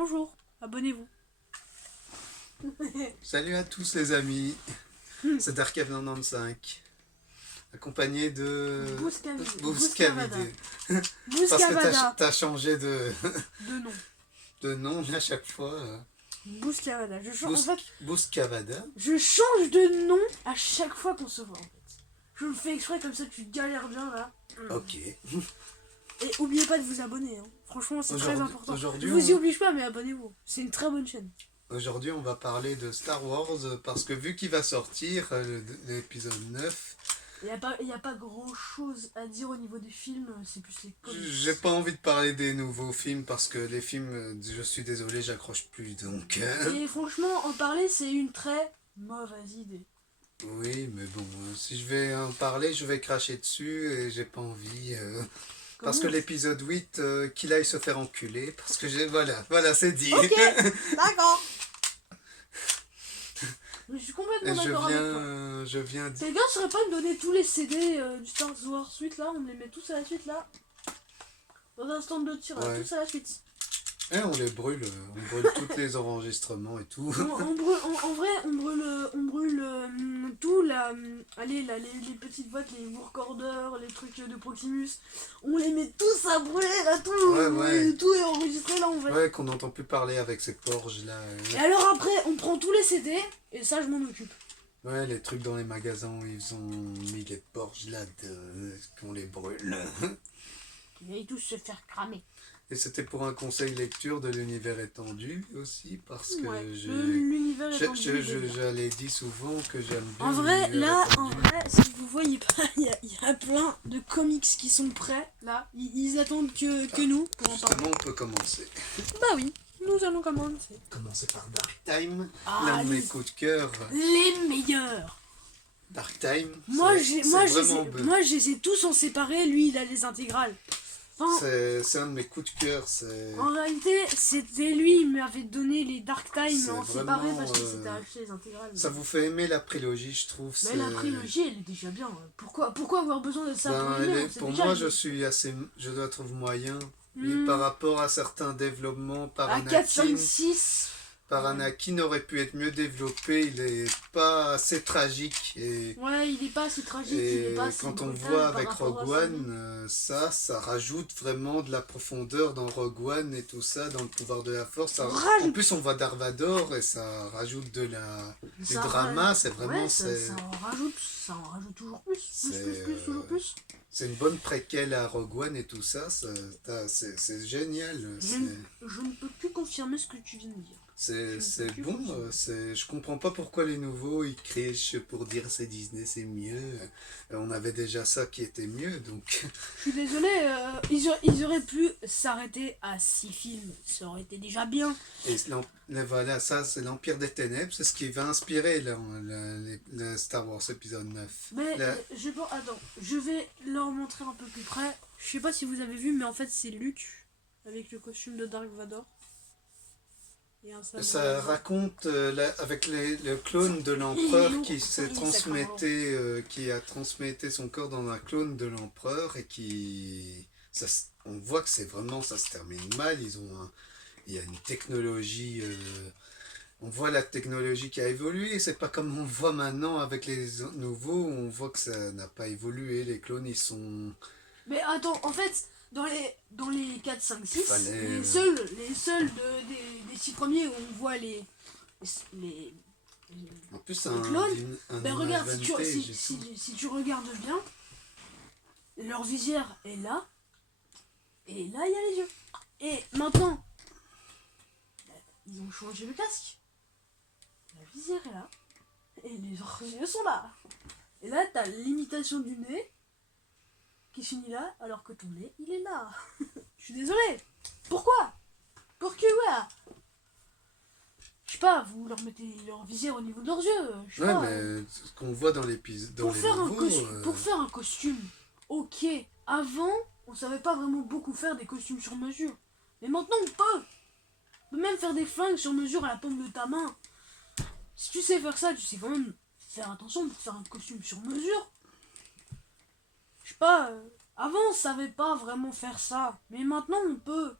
Bonjour, abonnez-vous. Salut à tous les amis, c'est Darkev95, accompagné de Bouscavidé. Parce que t'as changé de nom. De nom à chaque fois. Bouscavada. Bouscavada. Je change de nom à chaque fois qu'on se voit en fait. Je le fais exprès comme ça tu galères bien là. Ok. Et oubliez pas de vous abonner. Hein. Franchement c'est très important. Je on... vous y oblige pas mais abonnez-vous. C'est une très bonne chaîne. Aujourd'hui on va parler de Star Wars parce que vu qu'il va sortir l'épisode 9. Il n'y a pas grand chose à dire au niveau des films, c'est plus les comics. J'ai pas envie de parler des nouveaux films parce que les films, je suis désolé, j'accroche plus donc. Et franchement, en parler, c'est une très mauvaise idée. Oui, mais bon, si je vais en parler, je vais cracher dessus et j'ai pas envie. Parce que l'épisode 8, qu'il aille se faire enculer, parce que j'ai. Voilà, c'est dit. Ok, d'accord. Mais je suis complètement d'accord avec toi. Je viens dire... Quelqu'un saurait pas me donner tous les CD du Star Wars suite là, on me les met tous à la suite là. Dans un stand de tir, là, tous à la suite. Et on les brûle, tous les enregistrements et tout. En vrai, on brûle tout, les petites boîtes, les recorders, les trucs de Proximus. On les met tous à brûler là, tout est enregistré là en fait. Ouais, qu'on n'entend plus parler avec ces porges là. Et alors après, on prend tous les CD et ça, je m'en occupe. Ouais, les trucs dans les magasins, ils ont mis les porges là, qu'on les brûle. Ils aillent tous se faire cramer. Et c'était pour un conseil lecture de l'univers étendu aussi, parce que l'univers étendu. J'allais dire souvent que j'aime bien. En vrai, si vous voyez pas, il y a plein de comics qui sont prêts, là. Ils attendent que nous pour en parler. Justement, on peut commencer. Bah oui, nous allons commencer. Commencer par Dark Time, l'un de mes coups de cœur. Les meilleurs. Dark Time, moi, je les ai tous en séparé, lui, il a les intégrales. C'est un de mes coups de cœur. En réalité, c'était lui, il m'avait donné les Dark Time en séparé parce qu'il s'était acheté les intégrales. Ça vous fait aimer la prélogie, je trouve. Mais la prélogie, elle est déjà bien. Pourquoi avoir besoin de ça pour aimer pour moi, je dois trouver moyen. Par rapport à certains développements par Anakin. 4, 5, 6. Par Anakin aurait pu être mieux développé, il est pas assez tragique. Ouais, il est pas assez tragique, il est pas assez quand on voit avec Rogue One, ça rajoute vraiment de la profondeur dans Rogue One et tout ça, dans le pouvoir de la force. En plus, on voit Darth Vader et ça rajoute du drama, c'est vraiment... Ouais, ça en rajoute toujours plus. Toujours plus. C'est une bonne préquelle à Rogue One et tout ça, c'est génial. Je ne peux plus confirmer ce que tu viens de dire. C'est bon, je comprends pas pourquoi les nouveaux ils crient pour dire c'est Disney, c'est mieux. On avait déjà ça qui était mieux, donc... Je suis désolé, ils auraient pu s'arrêter à 6 films, ça aurait été déjà bien. Et voilà, ça c'est l'Empire des Ténèbres, c'est ce qui va inspirer le Star Wars épisode 9. Mais attends, je vais leur montrer un peu plus près. Je sais pas si vous avez vu, mais en fait c'est Luke avec le costume de Dark Vador. Ça raconte avec le clone de l'empereur qui a transmetté son corps dans un clone de l'empereur et on voit que c'est vraiment, ça se termine mal. Il y a une technologie, on voit la technologie qui a évolué, c'est pas comme on le voit maintenant avec les nouveaux, on voit que ça n'a pas évolué, les clones ils sont... Mais attends, en fait... Dans les 4, 5, 6, les seuls des 6 premiers où on voit les en plus, clones, regarde, si tu regardes bien, leur visière est là, et là il y a les yeux. Et maintenant, ils ont changé le casque, la visière est là, et les yeux sont là. Et là t'as l'imitation du nez, qui finit là, alors que ton nez, il est là. Je suis désolé. Pourquoi? Pourquoi? Je sais pas, vous leur mettez leur visière au niveau de leurs yeux. Mais ce qu'on voit dans l'épisode... Pour faire un costume, ok. Avant, on savait pas vraiment beaucoup faire des costumes sur mesure. Mais maintenant, on peut. On peut même faire des flingues sur mesure à la paume de ta main. Si tu sais faire ça, tu sais quand même faire attention pour faire un costume sur mesure. Je sais pas, avant on savait pas vraiment faire ça, mais maintenant on peut.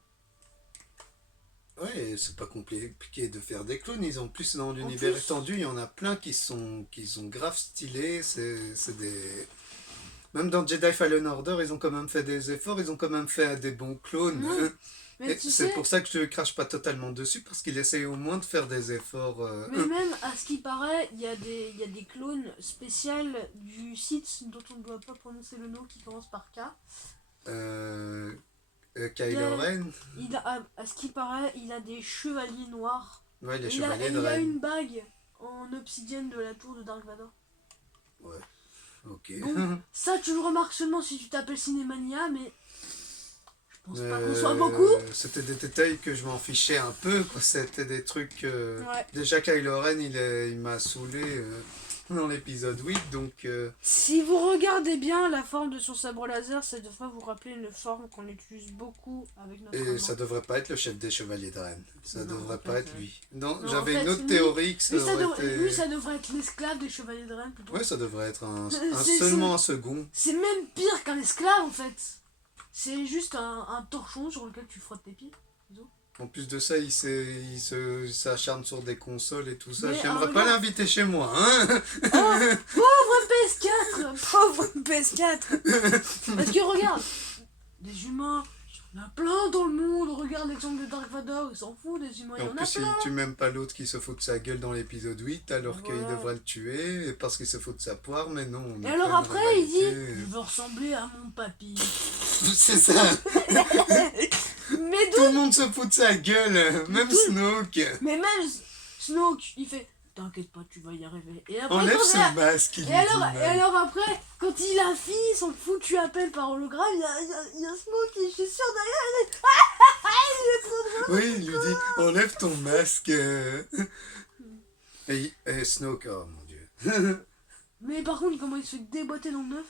Ouais, Ouais, c'est pas compliqué de faire des clones. Ils ont plus dans l'univers plus- étendu, il y en a plein qui sont grave stylés. C'est des... Même dans Jedi Fallen Order, ils ont quand même fait des efforts, ils ont quand même fait des bons clones. Ouais. Mais Et tu c'est sais, pour ça que je ne crache pas totalement dessus, parce qu'il essaye au moins de faire des efforts. mais même à ce qui paraît, il y a des clones spéciales du site dont on ne doit pas prononcer le nom qui commence par K. Kylo Ren, Il a, à ce qui paraît, il a des chevaliers noirs. ouais, les Et chevaliers de il a Ren. une bague en obsidienne de la tour de Dark Vador. Ouais, ok. Bon, ça tu le remarques seulement si tu t'appelles Cinémania, mais je pense pas qu'on Euh, soit beaucoup. C'était des détails que je m'en fichais un peu, quoi. C'était des trucs. Ouais. Déjà, Kylo Ren, il m'a saoulé dans l'épisode 8, donc. Si vous regardez bien la forme de son sabre laser, ça devrait vous rappeler une forme qu'on utilise beaucoup avec notre Et main. ça devrait pas être le chef des chevaliers de Ren. Ça Non, devrait en pas fait, être lui. Non, non, j'avais en fait, une autre lui- théorie que ça aurait été. Lui, ça devrait être l'esclave des chevaliers de Rennes plutôt. Ouais, ça devrait être C'est- seulement un second. C'est même pire qu'un esclave en fait. C'est juste un torchon sur lequel tu frottes tes pieds. En plus de ça, il s'acharne sur des consoles et tout ça. Mais, J'aimerais pas regarde. l'inviter chez moi, hein. Pauvre PS4. Pauvre PS4. Parce que regarde, des humains, il y en a plein dans le monde. Regarde l'exemple de Dark Vador, il s'en fout des humains, Et il y en en a plus, plein. tu m'aimes pas l'autre qui se fout de sa gueule dans l'épisode 8 alors qu'il Voilà. devrait le tuer parce qu'il se fout de sa poire, mais non. on Et est alors pas une après, il dit, rivalité. je veux ressembler à mon papy. C'est ça. Mais Tout le monde se fout de sa gueule, même Tout- Snoke. Mais même Snoke, il fait t'inquiète pas, tu vas y arriver. Et après, Enlève quand ce masque, il lui dit et mal. alors après, quand il a fini son foutu appel par hologramme, il y a Snoke qui, je suis sûr derrière, il est trop drôle. Oui, il lui dit enlève ton masque. Et Snoke, oh mon dieu. Mais par contre, comment il se fait déboîter dans le neuf?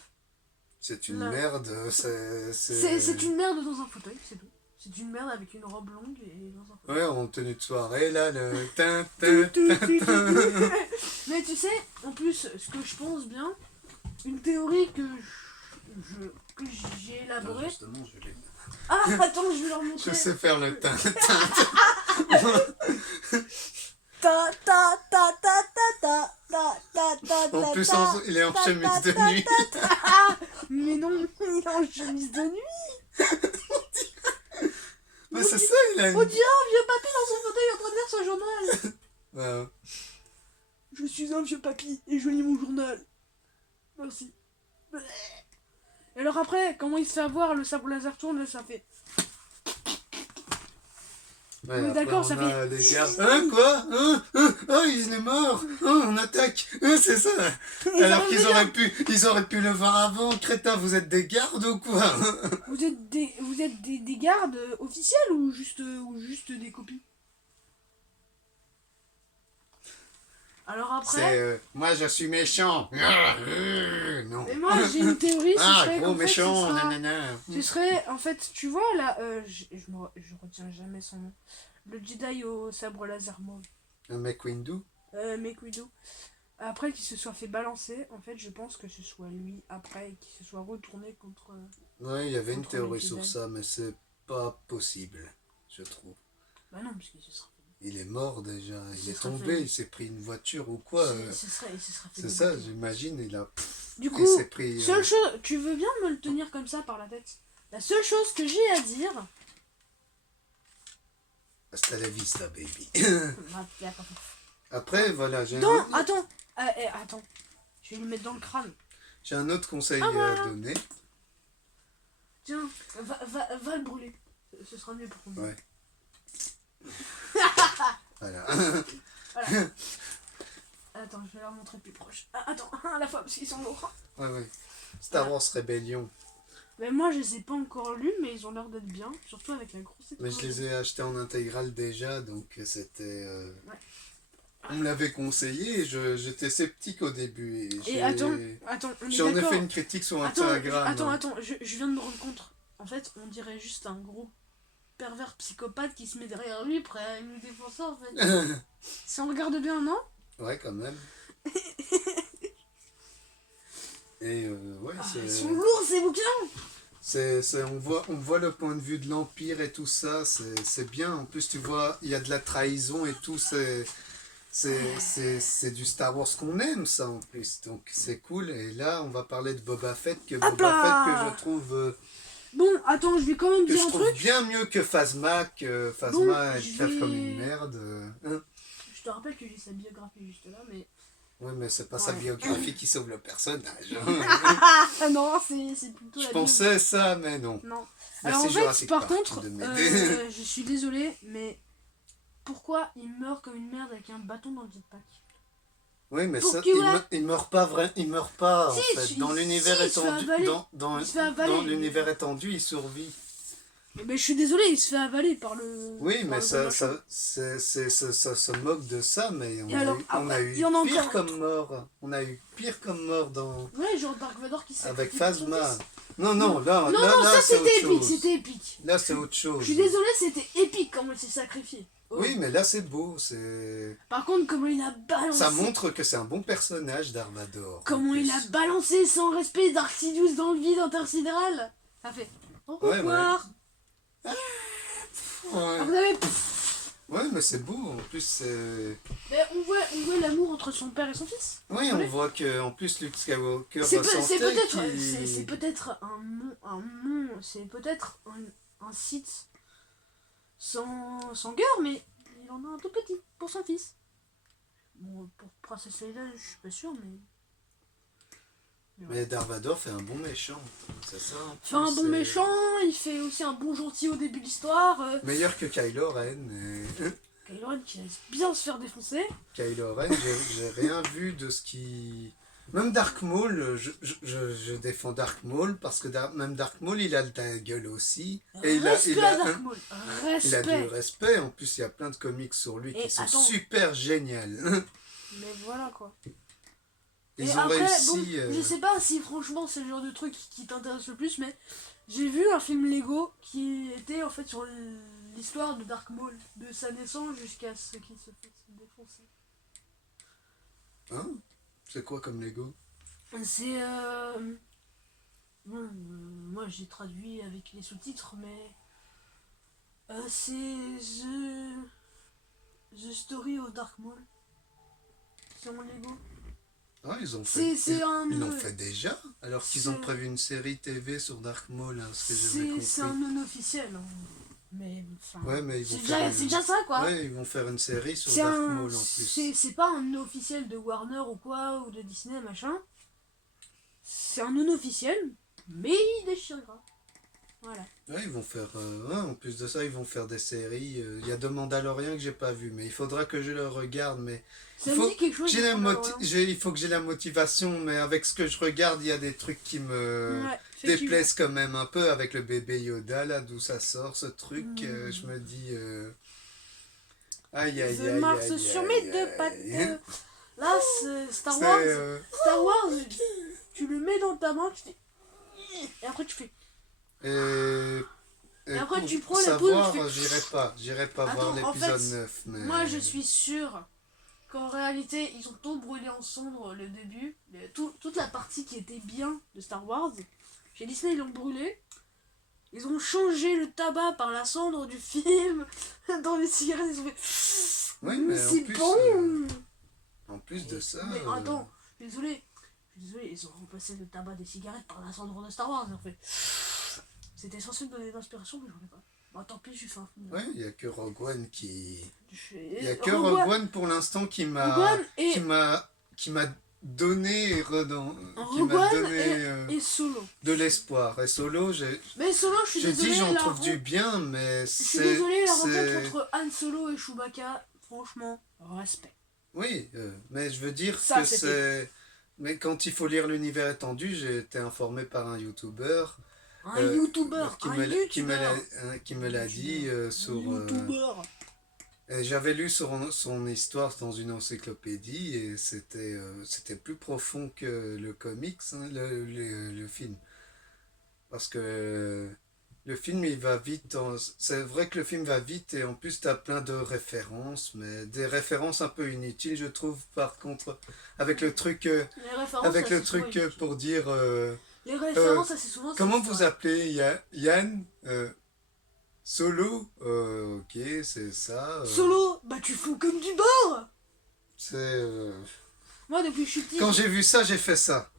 C'est une Là. merde. C'est une merde dans un fauteuil, c'est tout. C'est une merde avec une robe longue et dans un fauteuil. Ouais, en tenue de soirée, là, le... Mais tu sais, en plus, ce que je pense bien, une théorie que j'ai élaborée. Justement, je l'ai. Ah, attends, je vais leur montrer. Je sais faire le teint. Ta ta ta ta ta ta ta ta ta En plus, ta, il est en ta, chemise ta, de ta, nuit. Mais non, il est en chemise de nuit. Mais c'est ça, il a On une... dirait un vieux papy dans son fauteuil en train de lire son journal. Ouais. Je suis un vieux papy et je lis mon journal. Merci. Et alors après, comment il se fait avoir, le sabre laser tourne, ça fait... Ouais, Oui, après, d'accord, on ça a fait- les gardes. Hein, quoi oh, il est mort. Oh, on attaque. C'est ça. Alors qu'ils auraient pu le voir avant. Crétin, vous êtes des gardes ou quoi? Vous êtes des gardes officiels ou juste des copies? Alors après... C'est... moi, je suis méchant. Non. Et moi j'ai une théorie, ce Ah, serait gros qu'en fait, méchant. ce sera- Nanana. Ce serait, en fait, tu vois là, je retiens jamais son nom. Le Jedi au sabre laser mauve. Un mec Windu. Make Widow. Après qu'il se soit fait balancer, en fait, je pense que ce soit lui après et qu'il se soit retourné contre. Ouais, il y avait une Contre les théorie Jedi. sur ça, mais c'est pas possible, je trouve. Bah non, puisqu'il se sera fait. Il est mort déjà, il Ce est sera tombé, fait. il s'est pris une voiture ou quoi. Il se sera fait. C'est ça, déboîter. j'imagine, il a... Du il coup, s'est pris... seule chose, tu veux bien me le tenir comme ça par la tête? La seule chose que j'ai à dire. Hasta la vista, baby. Bah, attends. Après, voilà, j'ai Attends, attends. Je vais lui mettre dans le crâne. un autre conseil Ah, voilà. à donner. Tiens, va le brûler. Ce sera mieux pour toi. Ouais. Voilà. Voilà. Attends, je vais leur montrer plus proche. Ah, attends, à la fois, parce qu'ils sont lourds. Ouais. Star Wars Rebellion. Mais moi, je les ai pas encore lus, mais ils ont l'air d'être bien. Surtout avec la grosse étoile. Mais je les ai achetés en intégrale déjà, donc c'était... Ouais. On me l'avait conseillé, et j'étais sceptique au début. Et Et attends, on est j'en ai d'accord. fait une critique sur Attends, Instagram. attends, je viens de me rendre compte. En fait, on dirait juste un gros pervers psychopathe qui se met derrière lui, prêt à nous défoncer, en fait. Si on regarde bien, non? Ouais, quand même. Et ouais, Ah, c'est... ils sont lourds, ces bouquins! On voit le point de vue de l'Empire et tout ça, c'est bien. En plus, tu vois, il y a de la trahison et tout, c'est du Star Wars qu'on aime, ça, en plus. Donc, c'est cool. Et là, on va parler de Boba Fett, Hop Boba Fett là que je trouve... Bon, attends, je vais quand même que dire je un trouve truc. bien mieux que Phasma, Bon, elle je crève vais- comme une merde. Hein. Je te rappelle que j'ai sa biographie juste là, mais... Oui, mais c'est pas sa Ouais. biographie qui sauve le personnage. Ah non, c'est plutôt Je la pensais ça, mais non. Non. Merci Alors en fait, Jurassic par Park contre, de m'aider. je suis désolé, mais pourquoi il meurt comme une merde avec un bâton dans le jetpack? Oui, mais Pour ça, qui, ouais. il meurt pas vrai, il meurt pas Si, en fait. Dans l'univers si, il se fait étendu, avaler. dans Il se fait avaler. dans l'univers étendu, il survit. Mais je suis désolé, il se fait avaler par le. Oui, par mais le gros machin. ça se moque de ça, mais Et alors, on a après, eu il y en a pire encore. comme mort. On a eu pire comme mort dans Ouais, genre Dark Vador qui s'est avec sacrifié pour son Phasma. fils. Non, Non, là, non, là, ça c'est c'était autre épique, chose. c'était épique. Là, c'est autre chose. Je suis désolé, c'était épique comment il s'est sacrifié. Oh. Oui, mais là, c'est beau. C'est... Par contre, comment il a balancé. Ça montre que c'est un bon personnage, Dark Vador. Comment il a balancé sans respect Dark Sidious dans le vide intersidéral. Ça fait. Au Ouais, revoir. Ouais. Ah, vous avez. Ouais, mais c'est beau. En plus, c'est... Mais on voit l'amour entre son père et son fils. Oui, Ouais. on voit que en plus Luke Skywalker C'est ressentait peut-être qu'il- c'est peut-être c'est peut-être un site sans cœur, mais il en a un tout petit pour son fils. Bon, pour Princesse Leia, je suis pas sûr, mais. Mais Dark Vador fait un bon méchant. C'est ça. en Il fait un plus, bon c'est méchant, il fait aussi un bon gentil au début de l'histoire. Meilleur que Kylo Ren. et- Kylo Ren qui laisse bien se faire défoncer. Kylo Ren, j'ai rien vu de ce qui... Même Dark Maul, je défends Dark Maul parce que même Dark Maul, il a de la gueule aussi. Et Respect à Dark Maul. il a du Respect. respect. En plus, il y a plein de comics sur lui Et qui sont attends. super géniales. Mais voilà quoi. Ils Et ont après, réussi... bon, je sais pas si franchement c'est le genre de truc qui t'intéresse le plus, mais j'ai vu un film Lego qui était en fait sur l'histoire de Dark Maul, de sa naissance jusqu'à ce qu'il se fasse défoncer. Hein? C'est quoi comme Lego? C'est bon, moi j'ai traduit avec les sous-titres, mais c'est The Story of Dark Maul. C'est mon Lego. Ah, ils ont fait... C'est un. Ils l'ont fait déjà, alors qu'ils ont c'est- prévu une série TV sur Dark Maul, hein, ce que j'avais compris. C'est un non officiel. Hein. Mais enfin. Ouais, mais ils vont C'est faire déjà, une- c'est déjà ça quoi. Ouais, ils vont faire une série sur C'est Dark un. Maul en plus. C'est pas un officiel de Warner ou quoi, ou de Disney machin. C'est un non officiel, mais il déchirera. Voilà. Ouais, ils vont faire... ouais, en plus de ça, ils vont faire des séries. Il y a deux Mandaloriens que j'ai pas vu, mais il faudra que je le regarde, mais... Ça Il me faut- dit quelque chose. J'ai de la Mandalorian. il faut que j'ai la motivation, mais avec ce que je regarde, il y a des trucs qui me Ouais, effectivement. déplaisent quand même un peu avec le bébé Yoda, là, d'où ça sort, ce truc. Je me dis... Aïe, aïe, Je aïe, marche aïe, sur aïe, mes deux aïe. pattes. Là, c'est Star C'est, Wars. Star Wars, tu le mets dans ta main, tu fais. Et après, tu fais. Et après, pour tu prends la poule, savoir, tu fais- j'irai pas Attends, voir en l'épisode fait, 9. Mais... Moi, je suis sûr qu'en réalité, ils ont tout brûlé en cendres le début. Toute la partie qui était bien de Star Wars. Chez Disney, ils l'ont brûlé. Ils ont changé le tabac par la cendre du film. Dans les cigarettes, ils ont fait. Oui, mais en c'est plus, bon. En plus de ça... Mais attends, je suis désolé. Ils ont remplacé le tabac des cigarettes par la cendre de Star Wars. Ils ont fait. C'était censé me donner d'inspiration, mais j'en ai pas. Bah tant pis, j'ai fait un film. Ouais, il y a que Rogue One qui... Il Il y a que Rogue One pour l'instant qui m'a... qui m'a donné Rogue One et Solo. de l'espoir. Et Solo, Mais Solo, je suis je désolé. dis j'en la trouve ren- du bien, mais Je suis désolé, la c'est- rencontre entre Han Solo et Chewbacca, franchement, respect. Oui, mais je veux dire Ça, que c'était- c'est... Mais quand il faut lire l'univers étendu, j'ai été informé par un YouTuber Un YouTuber, qui me l'a dit sur... YouTuber. et j'avais lu son histoire dans une encyclopédie et c'était plus profond que le comics, hein, le film. Parce que le film, il va vite. C'est vrai que le film va vite et en plus, tu as plein de références, mais des références un peu inutiles, je trouve, par contre, avec le truc, Les références, ça, c'est souvent inutile. pour dire... Les références, assez souvent... Comment vous appelez Yann Solo ok, c'est ça. Solo, bah tu fous comme du beurre. C'est... Moi, depuis que je suis petit... Quand j'ai vu ça, j'ai fait ça.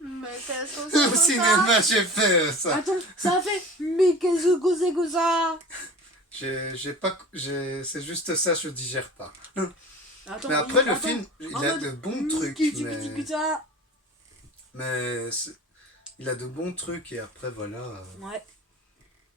Mais qu'est-ce que Au c'est cinéma, j'ai fait ça. Attends, ça a fait... Mais qu'est-ce que c'est que ça? C'est juste ça, je digère pas. Attends, Mais après, le attends, film, il a de bons trucs. Mais il a de bons trucs et après, voilà. Ouais.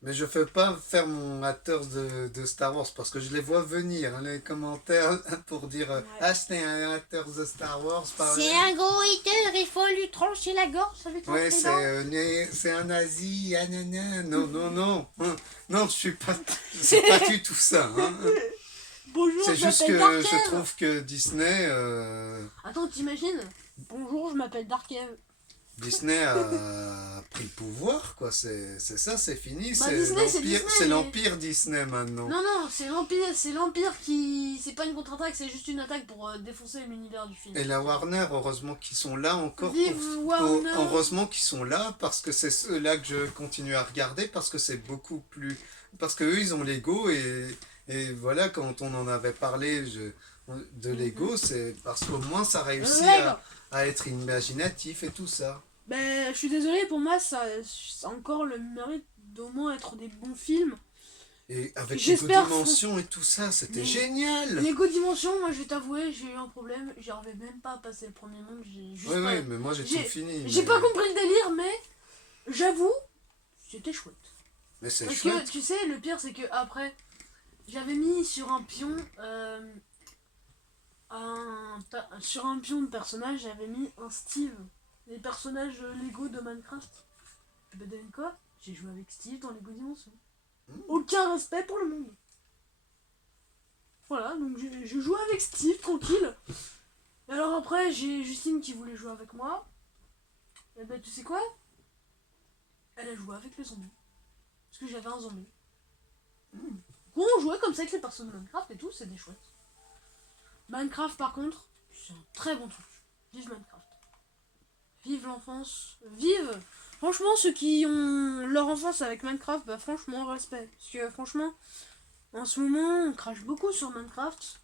Mais je ne fais pas faire mon haters de Star Wars parce que je les vois venir, hein, les commentaires pour dire ah, c'est un haters de Star Wars. C'est un gros hater, il faut lui trancher la gorge avec ouais, c'est un nazi, ah, non, non, non, non, je suis pas, c'est pas du tout ça. Hein. Bonjour, c'est juste que je trouve que Disney. Attends, t'imagines? Bonjour, je m'appelle Darkev. Disney a pris le pouvoir, quoi. C'est ça, c'est fini. Bah, c'est l'empire Disney maintenant. Non, non, c'est l'empire qui. C'est pas une contre-attaque, c'est juste une attaque pour défoncer l'univers du film. Et la Warner, heureusement qu'ils sont là encore. Heureusement qu'ils sont là parce que c'est ceux-là que je continue à regarder parce que c'est beaucoup plus. Parce qu'eux, ils ont Lego et voilà, quand on en avait parlé de Lego, c'est parce qu'au moins ça réussit à être imaginatif et tout ça. Ben, je suis désolé, pour moi, ça a encore le mérite d'au moins être des bons films. Et avec Lego Dimension et tout ça, c'était génial. Lego Dimension, moi je vais t'avouer, j'ai eu un problème, j'arrivais même pas à passer le premier monde. Oui, mais moi j'ai tout fini. J'ai pas compris le délire, mais j'avoue, c'était chouette. Mais c'est chouette. Parce que tu sais, le pire c'est que après, j'avais mis sur un pion... sur un pion de personnage, j'avais mis un Steve. Les personnages Lego de Minecraft. Et ben devine quoi? J'ai joué avec Steve dans Lego Dimension. Aucun respect pour le monde. Voilà, donc je jouais avec Steve, tranquille. Et alors après, j'ai Justine qui voulait jouer avec moi. Et ben tu sais quoi? Elle a joué avec les zombies. Parce que j'avais un zombie. On jouait comme ça avec les personnes de Minecraft et tout, c'était chouette. Minecraft par contre, c'est un très bon truc. Vive Minecraft. Vive l'enfance. Vive. Franchement, ceux qui ont leur enfance avec Minecraft, bah franchement, respect. Parce que franchement, en ce moment, on crache beaucoup sur Minecraft.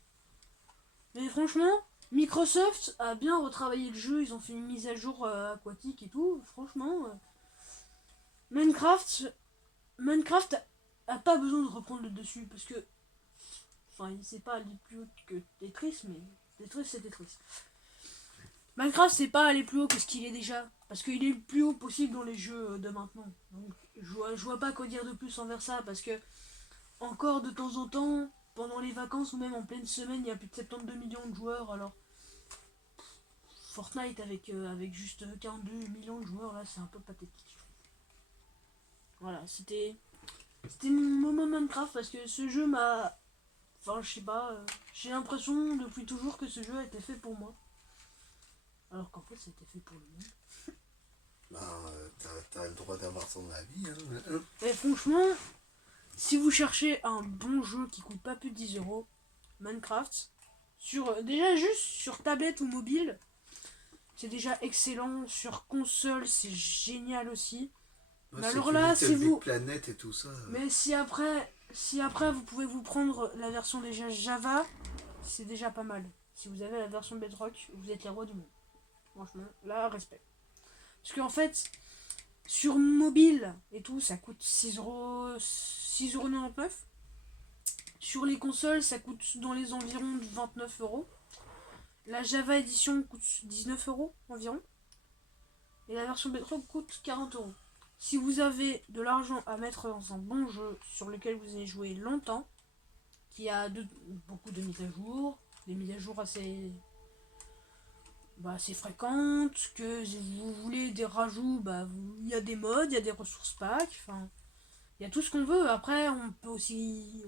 Mais franchement, Microsoft a bien retravaillé le jeu. Ils ont fait une mise à jour aquatique et tout. Franchement, Minecraft a pas besoin de reprendre le dessus. Parce que enfin, c'est pas aller plus haut que Tetris, mais Tetris c'est Tetris. Minecraft c'est pas aller plus haut que ce qu'il est déjà. Parce qu'il est le plus haut possible dans les jeux de maintenant. Donc je vois pas quoi dire de plus envers ça. Parce que encore de temps en temps, pendant les vacances ou même en pleine semaine, il y a plus de 72 millions de joueurs. Alors Fortnite avec juste 42 millions de joueurs, là c'est un peu pathétique. Voilà, c'était mon moment Minecraft parce que ce jeu m'a... Enfin, je sais pas, j'ai l'impression depuis toujours que ce jeu a été fait pour moi. Alors qu'en fait, c'était fait pour le monde. T'as le droit d'avoir ton avis. Hein. Et franchement, si vous cherchez un bon jeu qui coûte pas plus de 10 €, Minecraft, déjà juste sur tablette ou mobile, c'est déjà excellent. Sur console, c'est génial aussi. Ouais, mais alors là, si vous... Planète et tout ça. Mais si après vous pouvez vous prendre la version déjà Java, c'est déjà pas mal. Si vous avez la version Bedrock, vous êtes les rois du monde. Franchement, là, respect. Parce qu'en fait, sur mobile et tout, ça coûte 6,99 €. Sur les consoles, ça coûte dans les environs de 29 €. La Java Edition coûte 19 € environ. Et la version Bedrock coûte 40 €. Si vous avez de l'argent à mettre dans un bon jeu sur lequel vous avez joué longtemps, qui a beaucoup de mises à jour, des mises à jour assez fréquentes, que vous voulez des rajouts, il y a des mods, il y a des ressources packs, enfin, il y a tout ce qu'on veut. Après, on peut aussi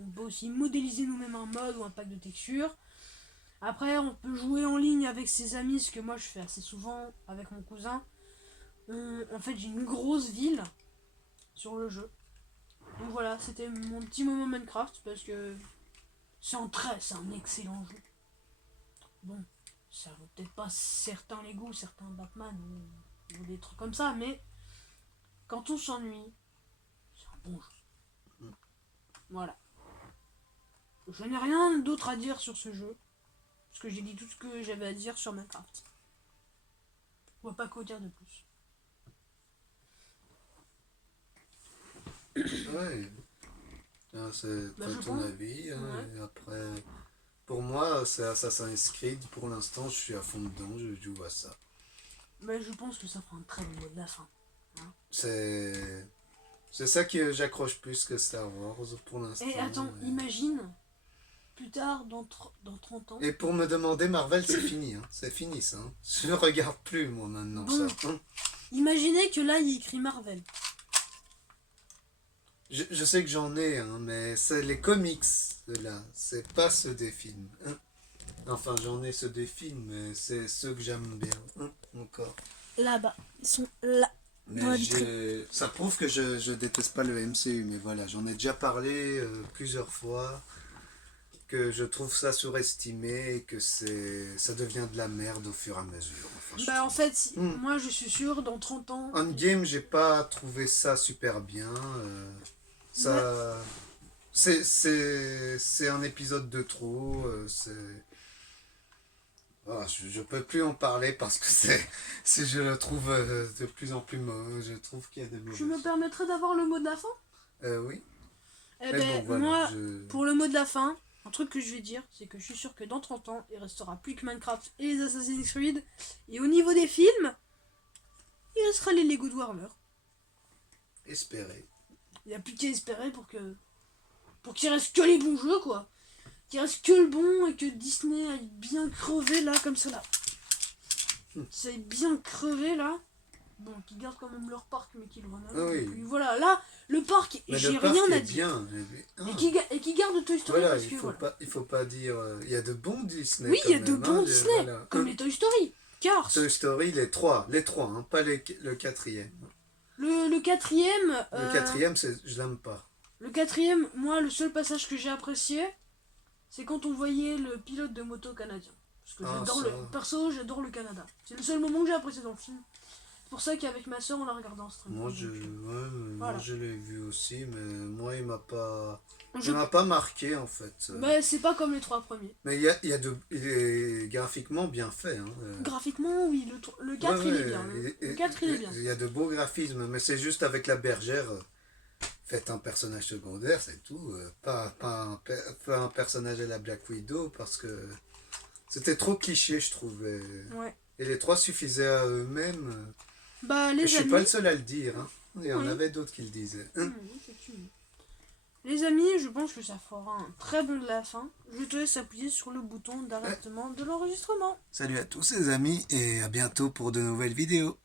modéliser nous-mêmes un mode ou un pack de textures. Après, on peut jouer en ligne avec ses amis, ce que moi je fais assez souvent avec mon cousin. En fait, j'ai une grosse ville sur le jeu. Donc voilà, c'était mon petit moment Minecraft parce que c'est un excellent jeu. Bon, ça vaut peut-être pas certains Lego, certains Batman ou des trucs comme ça, mais quand on s'ennuie, c'est un bon jeu. Voilà. Je n'ai rien d'autre à dire sur ce jeu. Parce que j'ai dit tout ce que j'avais à dire sur Minecraft. Je vois pas quoi dire de plus. Ouais. Ah, c'est Bah, pas je ton pense. avis. Hein, Ouais. et après, pour moi, c'est Assassin's Creed. Pour l'instant, je suis à fond dedans. Je joue à ça. Mais je pense que ça fera un très bon mot de la fin. C'est ça que j'accroche plus que Star Wars pour l'instant. Et attends, Et... imagine, plus tard, dans 30 ans. Et pour me demander Marvel, c'est fini. Hein. C'est fini ça. Hein. Je ne regarde plus moi maintenant Bon. ça. Hein. Imaginez que là, il y écrit Marvel. Je sais que j'en ai, hein, mais c'est les comics de là. C'est pas ceux des films. Hein. Enfin, j'en ai ceux des films, mais c'est ceux que j'aime bien. Hein, encore. Là-bas. Ils sont là. Dans la vitrine. Ça prouve que je déteste pas le MCU, mais voilà, j'en ai déjà parlé plusieurs fois, que je trouve ça surestimé et que ça devient de la merde au fur et à mesure. Enfin, Bah en fait, Hmm. moi je suis sûr, dans 30 ans... Endgame, j'ai pas trouvé ça super bien. Ça, c'est un épisode de trop. Je peux plus en parler parce que je le trouve de plus en plus mauvais. Je trouve qu'il y a des mauvais. Tu me permettrais d'avoir le mot de la fin? Oui. Eh Mais ben, bon, voilà, moi, pour le mot de la fin, un truc que je vais dire, c'est que je suis sûr que dans 30 ans, il restera plus que Minecraft et les Assassin's Creed. Et au niveau des films, il restera les Lego de Warner. Espérer. Il n'y a plus qu'à espérer pour qu'il reste que les bons jeux, quoi. Qu'il reste que le bon et que Disney aille bien crever, là, comme ça, là. Ça aille bien crever, là. Bon, qu'ils gardent quand même leur parc, mais qu'ils le rénovent. Ah oui. Et puis voilà, là, le parc, Mais j'ai le parc rien est à dire. bien. Ah. Et qui garde Toy Story Voilà, parce que voilà. il faut pas dire. Il y a de bons Disney. Oui, il y a quand de même, bons hein, Disney, voilà. comme les Toy Story, Cars. Toy Story, les trois, hein, pas le quatrième. Le quatrième. Le quatrième, je l'aime pas. Le quatrième, moi, le seul passage que j'ai apprécié, c'est quand on voyait le pilote de moto canadien. Parce que j'adore ça. Perso, j'adore le Canada. C'est le seul moment que j'ai apprécié dans le film. C'est pour ça qu'avec ma soeur, on l'a regardé en stream. Moi, Voilà. moi, je l'ai vu aussi, mais moi, il m'a pas. Je- Il m'a pas marqué en fait. Mais c'est pas comme les 3 premiers. Mais il est graphiquement bien fait. Hein. Graphiquement, oui, le 4 il est bien. Le 4 il est bien. Il y a de beaux graphismes, mais c'est juste avec la bergère. Faites un personnage secondaire, c'est tout. Pas un personnage à la Black Widow, parce que c'était trop cliché, je trouvais. Ouais. Et les trois suffisaient à eux-mêmes. Bah, Et les je suis amis. pas le seul à le dire. Hein. Il y en Oui. avait d'autres qui le disaient. Hein. Effectivement. Les amis, je pense que ça fera un très bon de la fin. Je te laisse appuyer sur le bouton d'arrêtement de l'enregistrement. Salut à tous les amis et à bientôt pour de nouvelles vidéos.